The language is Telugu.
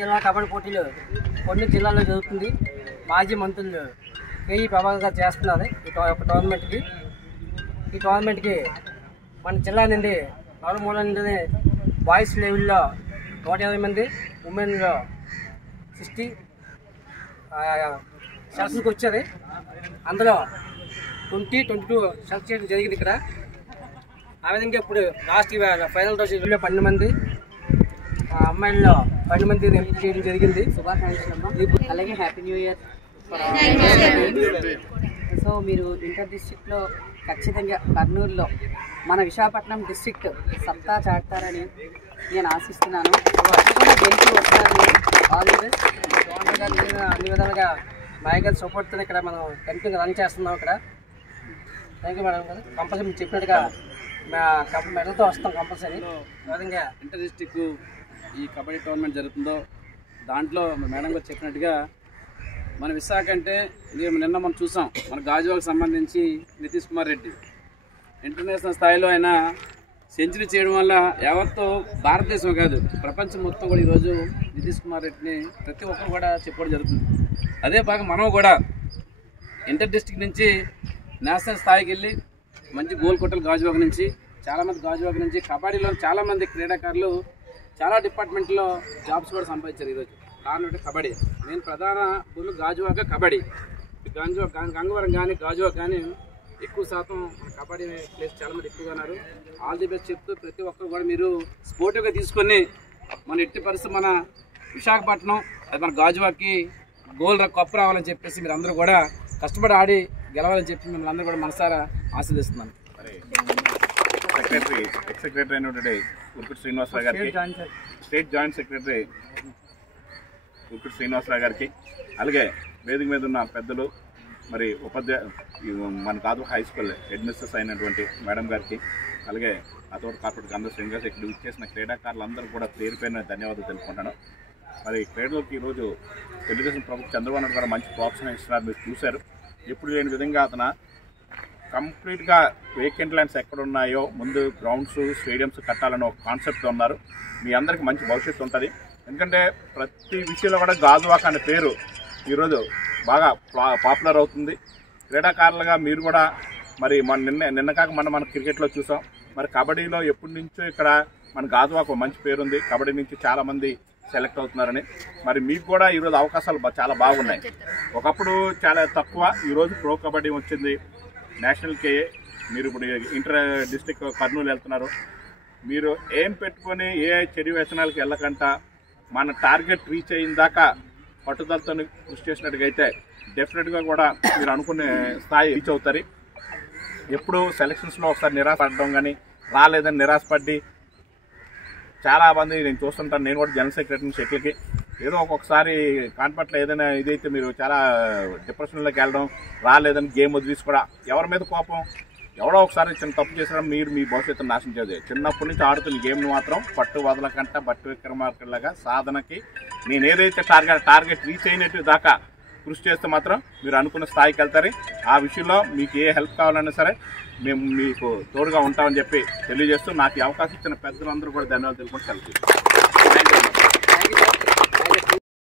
జిల్లా కబడ్డీ పోటీలు కొన్ని జిల్లాల్లో జరుగుతుంది. మాజీ మంత్రులు కేఈ ప్రభాకర్ గారు చేస్తున్నారు ఒక టోర్నమెంట్కి. ఈ టోర్నమెంట్కి మన జిల్లా నుండి నలుమూల నుండి బాయ్స్ లెవెల్లో 120 మంది, ఉమెన్లో 60 సెలక్షన్కి వచ్చారు. అందులో 22 సెలెక్ట్ చేయడం జరిగింది ఇక్కడ. ఆ విధంగా ఇప్పుడు లాస్ట్ ఫైనల్ రోజు 12 మంది, అమ్మాయిల్లో 12 మంది ఎంపిక చేయడం జరిగింది. శుభాకాంక్షలు. అలాగే హ్యాపీ న్యూ ఇయర్. సో మీరు ఇంటర్ డిస్ట్రిక్ట్లో ఖచ్చితంగా కర్నూలులో మన విశాఖపట్నం డిస్ట్రిక్ట్ సత్తా చాటుతారని నేను ఆశిస్తున్నాను. తప్పకుండా గెలిచి వస్తారని. All the best. అన్ని విధాలుగా నాయకుల సపోర్ట్తో ఇక్కడ మనం కంటిన్యూ రన్ చేస్తున్నాం ఇక్కడ. థ్యాంక్ యూ మేడం గారు. కంపల్సరీ మీరు చెప్పినట్టుగా మెడల్తో వస్తాం కంపల్సరీ. విధంగా ఇంటర్ డిస్ట్రిక్ట్ ఈ కబడ్డీ టోర్నమెంట్ జరుగుతుందో దాంట్లో మేడం గారు చెప్పినట్టుగా మన విశాఖ అంటే నిన్న మనం చూసాం, మన గాజువాకు సంబంధించి నితీష్ కుమార్ రెడ్డి ఇంటర్నేషనల్ స్థాయిలో ఆయన సెంచరీ చేయడం వల్ల ఎవరితో భారతదేశం కాదు ప్రపంచం మొత్తం కూడా ఈరోజు నితీష్ కుమార్ రెడ్డిని ప్రతి ఒక్కరు కూడా చెప్పడం జరుగుతుంది. అదే భాగం మనం కూడా ఇంటర్ డిస్ట్రిక్ట్ నుంచి నేషనల్ స్థాయికి వెళ్ళి మంచి గోల్ కొట్టలు గాజువాక నుంచి చాలామంది గాజువాక నుంచి కబడ్డీలో చాలామంది క్రీడాకారులు చాలా డిపార్ట్మెంట్లో జాబ్స్ కూడా సంపాదించారు ఈరోజు. కారణం అంటే కబడ్డీ. నేను ప్రధాన భూమి గాజువాక కబడ్డీ. గంగవరం కానీ గాజువాక కానీ ఎక్కువ శాతం కబడ్డీ ప్లేస్ చాలామంది ఎక్కువగా ఉన్నారు. ఆల్ ది బెస్ట్ చెప్తూ ప్రతి ఒక్కరు కూడా మీరు స్పోర్టివ్గా తీసుకొని మన ఎట్టి పరిస్థితి మన విశాఖపట్నం అది మన గాజువాకి గోల్ కప్పు రావాలని చెప్పేసి మీరు అందరూ కూడా కష్టపడి ఆడి గెలవాలని చెప్పి మిమ్మల్ని అందరూ కూడా మనసారా ఆశీర్దిస్తున్నాను. ఎక్స్ సెక్రటరీ అయినటువంటి ఉర్కుటి శ్రీనివాసరావు గారికి, స్టేట్ జాయింట్ సెక్రటరీ ఉర్కుటి శ్రీనివాసరావు గారికి, అలాగే వేదిక మీద ఉన్న పెద్దలు, మరి మన Gajuwaka high school head misters అయినటువంటి మేడం గారికి, అలాగే అతోటి కార్పొరేట్ గంధ శ్రీనివాస్ ఇక్కడ ఇచ్చేసిన క్రీడాకారులందరూ కూడా పేరుపైన ధన్యవాదాలు తెలుపుకుంటాను. మరి క్రీడలకు ఈరోజు తెలుగుదేశం ప్రభుత్వం చంద్రబాబు నాయుడు గారు మంచి ప్రోత్సాహం ఇస్తున్నారు. మీరు చూశారు. ఎప్పుడు లేని విధంగా అతను కంప్లీట్గా వేకెంట్ ల్యాండ్స్ ఎక్కడ ఉన్నాయో ముందు గ్రౌండ్స్, స్టేడియంస్ కట్టాలని ఒక కాన్సెప్ట్ ఉన్నారు. మీ అందరికీ మంచి భవిష్యత్తు ఉంటుంది. ఎందుకంటే ప్రతి విషయంలో కూడా గాజువాక అనే పేరు ఈరోజు బాగా పాపులర్ అవుతుంది. క్రీడాకారులుగా మీరు కూడా మరి నిన్న కాక మన క్రికెట్లో చూసాం. మరి కబడ్డీలో ఎప్పటి నుంచో ఇక్కడ మన గాజువాక మంచి పేరుంది. కబడ్డీ నుంచి చాలామంది సెలెక్ట్ అవుతున్నారని. మరి మీకు కూడా ఈరోజు అవకాశాలు చాలా బాగున్నాయి. ఒకప్పుడు చాలా తక్కువ, ఈరోజు ప్రో కబడ్డీ వచ్చింది. నేషనల్కి మీరు ఇప్పుడు ఇంటర్ డిస్ట్రిక్ట్ కర్నూలు వెళ్తున్నారు. మీరు ఏం పెట్టుకొని ఏ చెడు వ్యసనాలకు వెళ్ళకంట మన టార్గెట్ రీచ్ అయిన దాకా పట్టుదలతో కృషి చేసినట్టుగా అయితే డెఫినెట్గా కూడా మీరు అనుకునే స్థాయి రీచ్ అవుతారు. ఎప్పుడు సెలక్షన్స్లో ఒకసారి నిరాశపడడం కానీ రాలేదని నిరాశపడి చాలామంది నేను చూస్తుంటాను. నేను కూడా జనరల్ సెక్రటరీ షెట్లకి ఏదో ఒక్కొక్కసారి కాన్పట్లో ఏదైనా ఇదైతే మీరు చాలా డిప్రెషన్లోకి వెళ్ళడం, రాలేదని గేమ్ వదిలేసి కూడా ఎవరి మీద కోపం, ఎవడో ఒకసారి చిన్న తప్పు చేసిన మీరు మీ భవిష్యత్తును నాశనం చేయదు. చిన్నప్పటి నుంచి ఆడుతున్న గేమ్ని మాత్రం పట్టు వదలకంట బట్టు విక్రమార్కలాగా సాధనకి నేను ఏదైతే టార్గెట్ రీచ్ అయినట్టు దాకా కృషి చేస్తే మాత్రం మీరు అనుకున్న స్థాయికి వెళ్తారు. ఆ విషయంలో మీకు ఏ హెల్ప్ కావాలన్నా సరే మేము మీకు తోడుగా ఉంటామని చెప్పి తెలియజేస్తూ నాకు ఈ అవకాశం ఇచ్చిన పెద్దలందరూ కూడా ధన్యవాదాలు తెలుపుకుంటూ సెలవు.